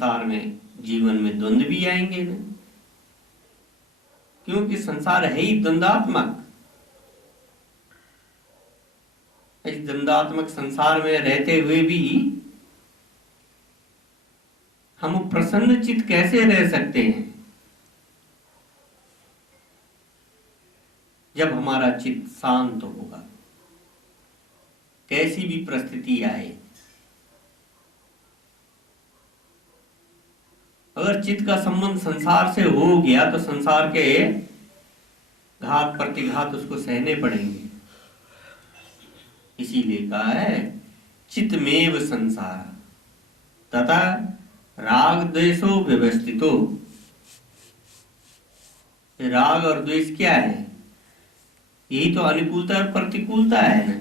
संसार में जीवन में द्वंद्व भी आएंगे ना, क्योंकि संसार है ही द्वंद्वात्मक। इस द्वंद्वात्मक संसार में रहते हुए भी हम प्रसन्न चित्त कैसे रह सकते हैं जब हमारा चित्त शांत होगा। कैसी भी परिस्थिति आए, अगर चित्त का संबंध संसार से हो गया तो संसार के घात प्रतिघात उसको सहने पड़ेंगे। इसीलिए कहा है चित्तमेव संसार तथा राग द्वेषो व्यवस्थितो। राग और द्वेष क्या है? यही तो अनुकूलता और प्रतिकूलता है ना।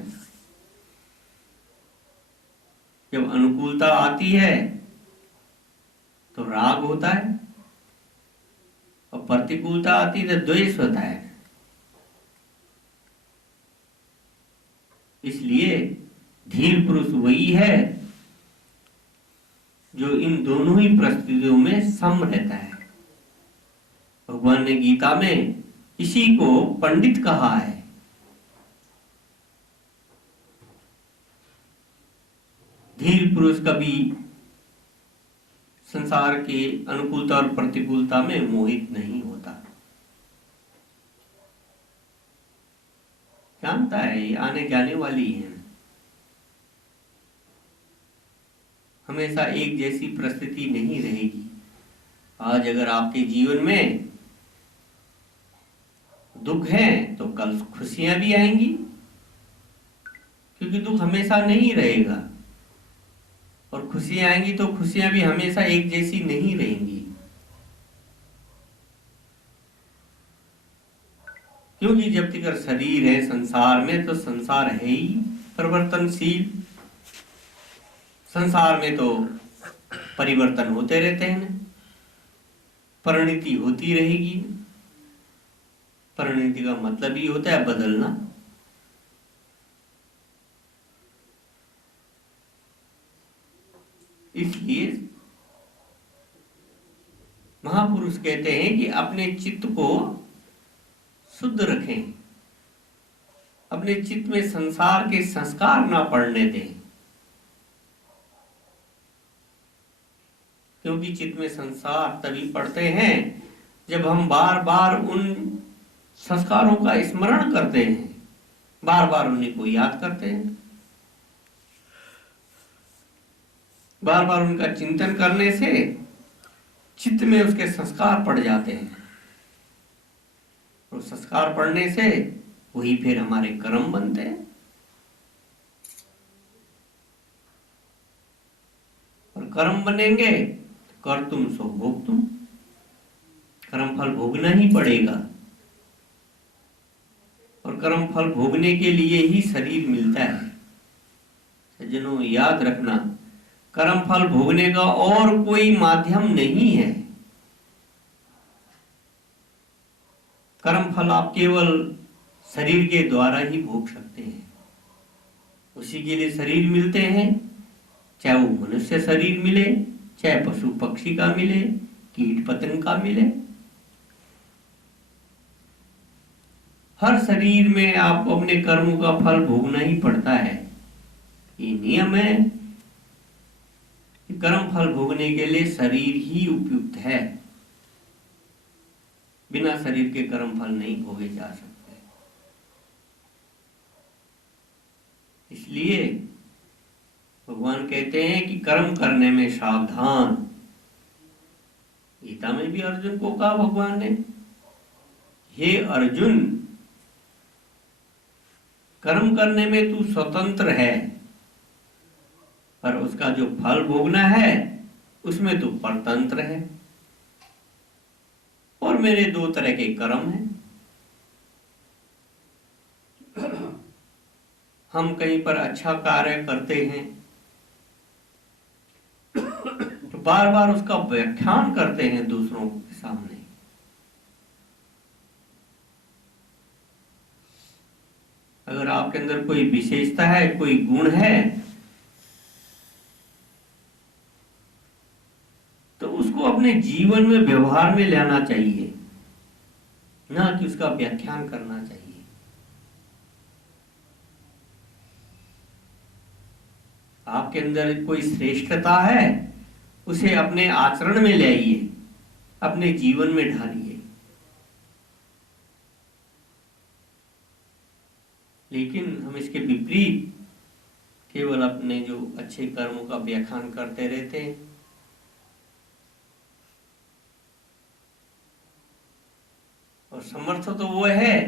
जब अनुकूलता आती है तो राग होता है और प्रतिकूलता आती है तो द्वेष होता है। इसलिए धीर पुरुष वही है जो इन दोनों ही परिस्थितियों में सम रहता है। भगवान ने गीता में इसी को पंडित कहा है। धीर पुरुष कभी संसार के अनुकूलता और प्रतिकूलता में मोहित नहीं होता। जानता है ये आने जाने वाली है, हमेशा एक जैसी परिस्थिति नहीं रहेगी। आज अगर आपके जीवन में दुख है तो कल खुशियां भी आएंगी, क्योंकि दुख हमेशा नहीं रहेगा। और खुशियां आएंगी तो खुशियां भी हमेशा एक जैसी नहीं रहेंगी, क्योंकि जब तक शरीर है संसार में तो संसार है ही परिवर्तनशील। संसार में तो परिवर्तन होते रहते हैं, परिणति होती रहेगी। परिणति का मतलब ही होता है बदलना। इसलिए महापुरुष कहते हैं कि अपने चित्त को शुद्ध रखें, अपने चित्त में संसार के संस्कार ना पड़ने दें, क्योंकि चित्त में संसार तभी पड़ते हैं जब हम बार बार उन संस्कारों का स्मरण करते हैं, बार बार उन्हीं को याद करते हैं। बार बार उनका चिंतन करने से चित्त में उसके संस्कार पड़ जाते हैं, और संस्कार पड़ने से वही फिर हमारे कर्म बनते हैं। और कर्म बनेंगे कर तुम सो भोग तुम, कर्म फल भोगना ही पड़ेगा। और कर्म फल भोगने के लिए ही शरीर मिलता है। सज्जनों याद रखना, कर्म फल भोगने का और कोई माध्यम नहीं है। कर्म फल आप केवल शरीर के द्वारा ही भोग सकते हैं। उसी के लिए शरीर मिलते हैं, चाहे वो मनुष्य शरीर मिले, चाहे पशु पक्षी का मिले, कीट पतंग का मिले। हर शरीर में आपको अपने कर्मों का फल भोगना ही पड़ता है। ये नियम है कि कर्म फल भोगने के लिए शरीर ही उपयुक्त है। बिना शरीर के कर्म फल नहीं भोगे जा सकते। इसलिए भगवान कहते हैं कि कर्म करने में सावधान। गीता में भी अर्जुन को कहा भगवान ने, हे अर्जुन कर्म करने में तू स्वतंत्र है, पर उसका जो फल भोगना है उसमें तू परतंत्र है। और मेरे दो तरह के कर्म हैं। हम कहीं पर अच्छा कार्य करते हैं तो बार बार उसका व्याख्यान करते हैं दूसरों के सामने। अगर आपके अंदर कोई विशेषता है, कोई गुण है, उसको अपने जीवन में व्यवहार में लाना चाहिए, ना कि उसका व्याख्यान करना चाहिए। आपके अंदर कोई श्रेष्ठता है, उसे अपने आचरण में लाइए, अपने जीवन में ढालिए। लेकिन हम इसके विपरीत केवल अपने जो अच्छे कर्मों का व्याख्यान करते रहते हैं। और समर्थ तो वो है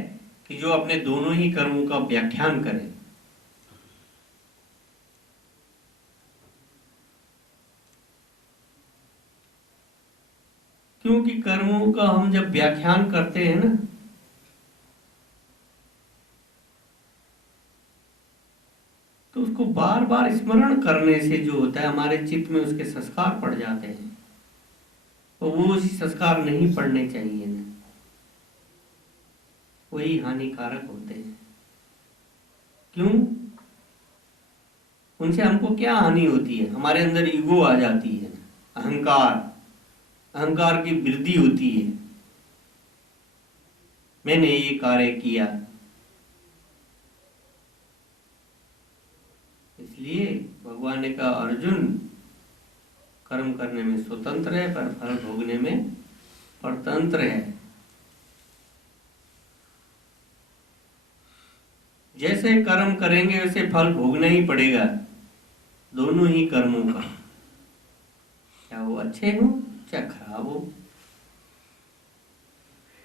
कि जो अपने दोनों ही कर्मों का व्याख्यान करे। क्योंकि कर्मों का हम जब व्याख्यान करते हैं ना, तो उसको बार बार स्मरण करने से जो होता है, हमारे चित्त में उसके संस्कार पड़ जाते हैं। तो वो संस्कार नहीं पड़ने चाहिए ना, वही हानिकारक होते हैं। क्यों? उनसे हमको क्या हानि होती है? हमारे अंदर ईगो आ जाती है, अहंकार, अहंकार की वृद्धि होती है। मैंने ये कार्य किया, इसलिए भगवान ने कहा अर्जुन कर्म करने में स्वतंत्र है, पर फल भोगने में परतंत्र है। जैसे कर्म करेंगे वैसे फल भोगना ही पड़ेगा, दोनों ही कर्मों का, चाहे वो अच्छे हो चाहे खराब हो।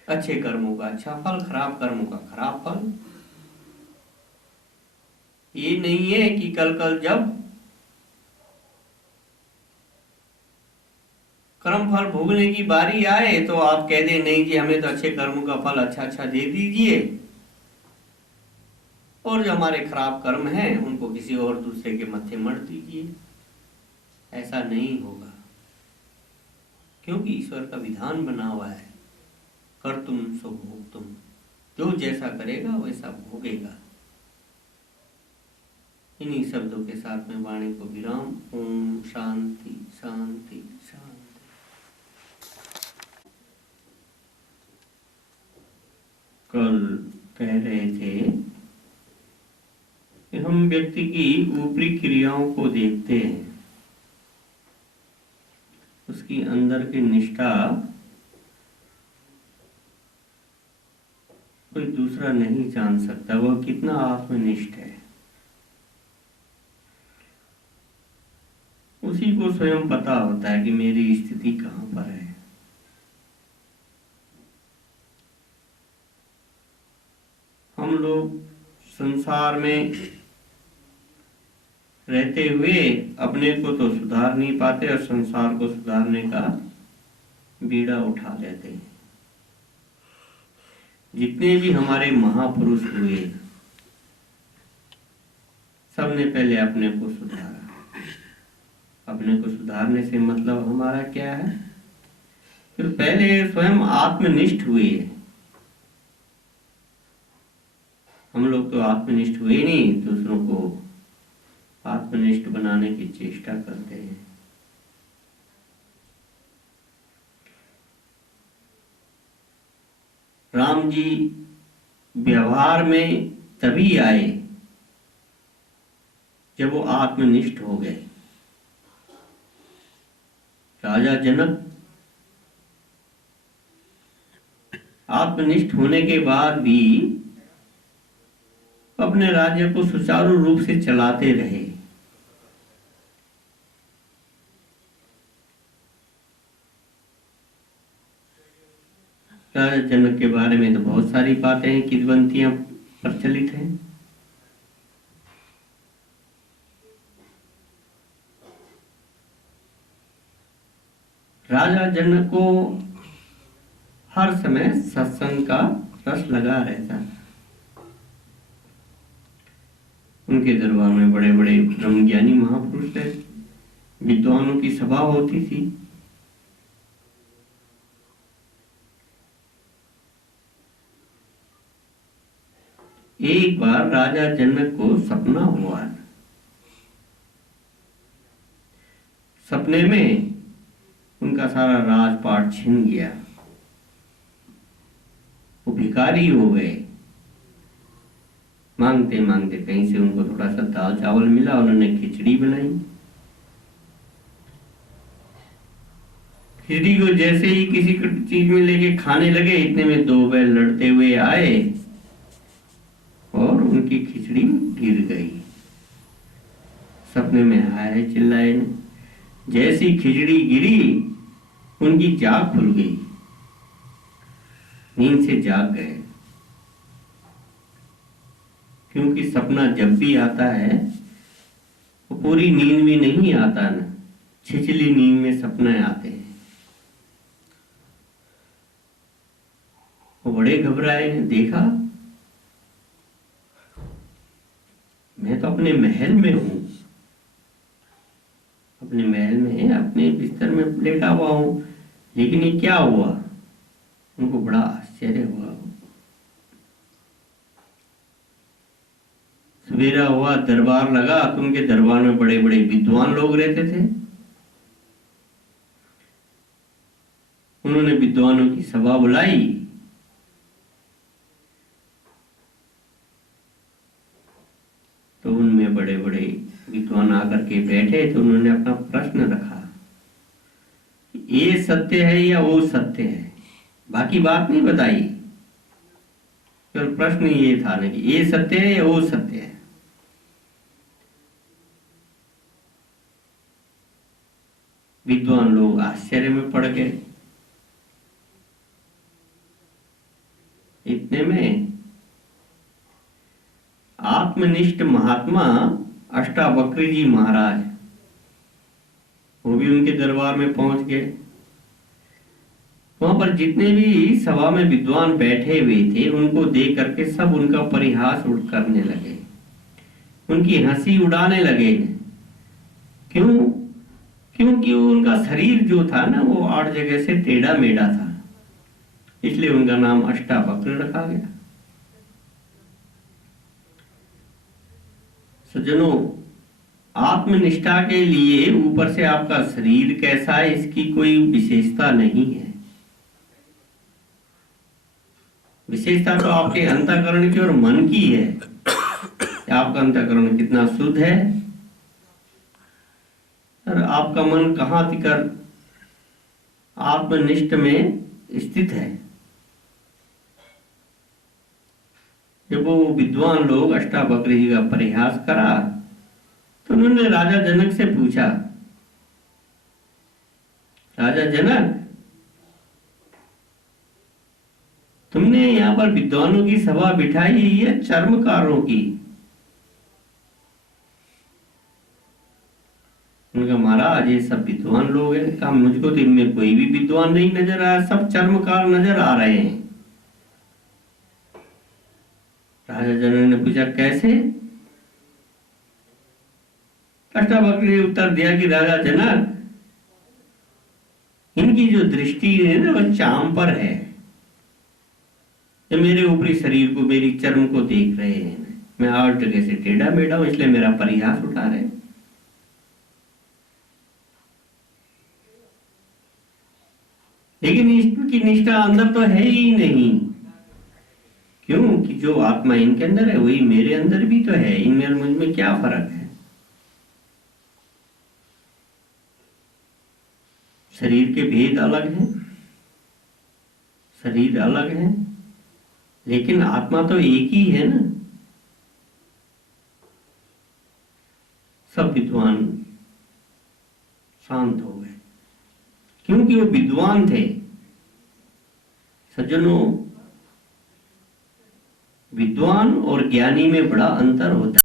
अच्छे कर्मों का अच्छा फल, खराब कर्मों का खराब फल। ये नहीं है कि कल जब कर्म फल भोगने की बारी आए तो आप कह दें नहीं जी हमें तो अच्छे कर्मों का फल अच्छा अच्छा दे दीजिए, और जो हमारे खराब कर्म हैं उनको किसी और दूसरे के मत्थे मढ़ दीजिए। ऐसा नहीं होगा, क्योंकि ईश्वर का विधान बना हुआ है, कर तुम सो भोग तुम, जो जैसा करेगा वैसा भोगेगा। इन्हीं शब्दों के साथ में वाणी को विराम। ओम शांति शांति शांति। कल कह रहे थे कि हम व्यक्ति की ऊपरी क्रियाओं को देखते हैं, उसकी अंदर की निष्ठा कोई दूसरा नहीं जान सकता, वह कितना आत्मनिष्ठ है। उसी को स्वयं पता होता है कि मेरी स्थिति कहां पर है। हम लोग संसार में रहते हुए अपने को तो सुधार नहीं पाते और संसार को सुधारने का बीड़ा उठा लेते हैं। जितने भी हमारे महापुरुष हुए, सबने पहले अपने को सुधारा। अपने को सुधारने से मतलब हमारा क्या है? फिर पहले स्वयं आत्मनिष्ठ हुए। हम लोग तो आत्मनिष्ठ हुए नहीं, दूसरों को आत्मनिष्ठ बनाने की चेष्टा करते हैं। राम जी व्यवहार में तभी आए जब वो आत्मनिष्ठ हो गए। राजा जनक आत्मनिष्ठ होने के बाद भी अपने राज्य को सुचारू रूप से चलाते रहे। राजा जनक के बारे में तो बहुत सारी बातें हैं, किंवदंतियां प्रचलित हैं। राजा जनक को हर समय सत्संग का रस लगा रहता था। उनके दरबार में बड़े बड़े ब्रह्मज्ञानी महापुरुष थे, विद्वानों की सभा होती थी। एक बार राजा जनक को सपना हुआ। सपने में उनके उनका सारा राजपाट छिन गया, वो भिखारी हो गए। मांगते मांगते कहीं से उनको थोड़ा सा दाल चावल मिला, उन्होंने खिचड़ी बनाई। खिचड़ी को जैसे ही किसी चीज में लेके खाने लगे, इतने में 2 बैल लड़ते हुए आए और उनकी खिचड़ी गिर गई। सपने में हाय चिल्लाए। जैसी खिचड़ी गिरी, उनकी जाग खुल गई, नींद से जाग गए। क्योंकि सपना जब भी आता है वो पूरी नींद में नहीं आता ना, छिछली नींद में सपने आते हैं। वो बड़े घबराए, देखा मैं तो अपने महल में हूं, अपने महल में अपने बिस्तर में लेटा हुआ हूं, लेकिन ये क्या हुआ? उनको बड़ा आश्चर्य हुआ। सवेरा हुआ, दरबार लगा तो उनके दरबार में बड़े बड़े विद्वान लोग रहते थे। उन्होंने विद्वानों की सभा बुलाई। तो उनमें बड़े बड़े विद्वान आकर के बैठे, तो उन्होंने अपना प्रश्न रखा, ये सत्य है या वो सत्य है? बाकी बात नहीं बताई, केवल प्रश्न ये था ना कि ये सत्य है या वो सत्य है। विद्वान लोग आश्चर्य में पड़ गए। इतने में आत्मनिष्ठ महात्मा अष्टावक्र जी महाराज, वो भी उनके दरबार में पहुंच गए। वहां पर जितने भी सभा में विद्वान बैठे हुए थे, उनको देख करके सब उनका परिहास करने लगे, उनकी हंसी उड़ाने लगे। क्यों? क्योंकि उनका शरीर जो था ना, वो 8 जगह से टेढ़ा मेढ़ा था, इसलिए उनका नाम अष्टावक्र रखा गया। सज्जनों, आत्मनिष्ठा के लिए ऊपर से आपका शरीर कैसा है इसकी कोई विशेषता नहीं है। विशेषता तो आपके अंतःकरण की और मन की है कि आपका अंतःकरण कितना शुद्ध है और आपका मन कहाँ तक आत्मनिष्ठ में स्थित है। जब वो विद्वान लोग अष्टावक्र जी का परिहास करा, तो उन्होंने राजा जनक से पूछा, राजा जनक, तुमने यहाँ पर विद्वानों की सभा बिठाई है चर्मकारों की? उनका महाराज ये सब विद्वान लोग हैं। कहा मुझको तो इनमें कोई भी विद्वान नहीं नजर आया, सब चर्मकार नजर आ रहे हैं। राजा जनक ने पूछा कैसे? अष्टावक्र ने उत्तर दिया कि राजा जनक, इनकी जो दृष्टि है ना, वह चाम पर है। ये मेरे ऊपरी शरीर को, मेरी चर्म को देख रहे हैं। मैं 8 जगह से टेढ़ा मेढ़ा हूं, इसलिए मेरा परिहास उठा रहे हैं। लेकिन इनकी निष्ठा अंदर तो है ही नहीं। क्यों? कि जो आत्मा इनके अंदर है वही मेरे अंदर भी तो है। इनमें और मुझ में क्या फर्क है? शरीर के भेद अलग हैं, शरीर अलग है, लेकिन आत्मा तो एक ही है ना। सब विद्वान शांत हो गए, क्योंकि वो विद्वान थे। सज्जनों, विद्वान और ज्ञानी में बड़ा अंतर होता है।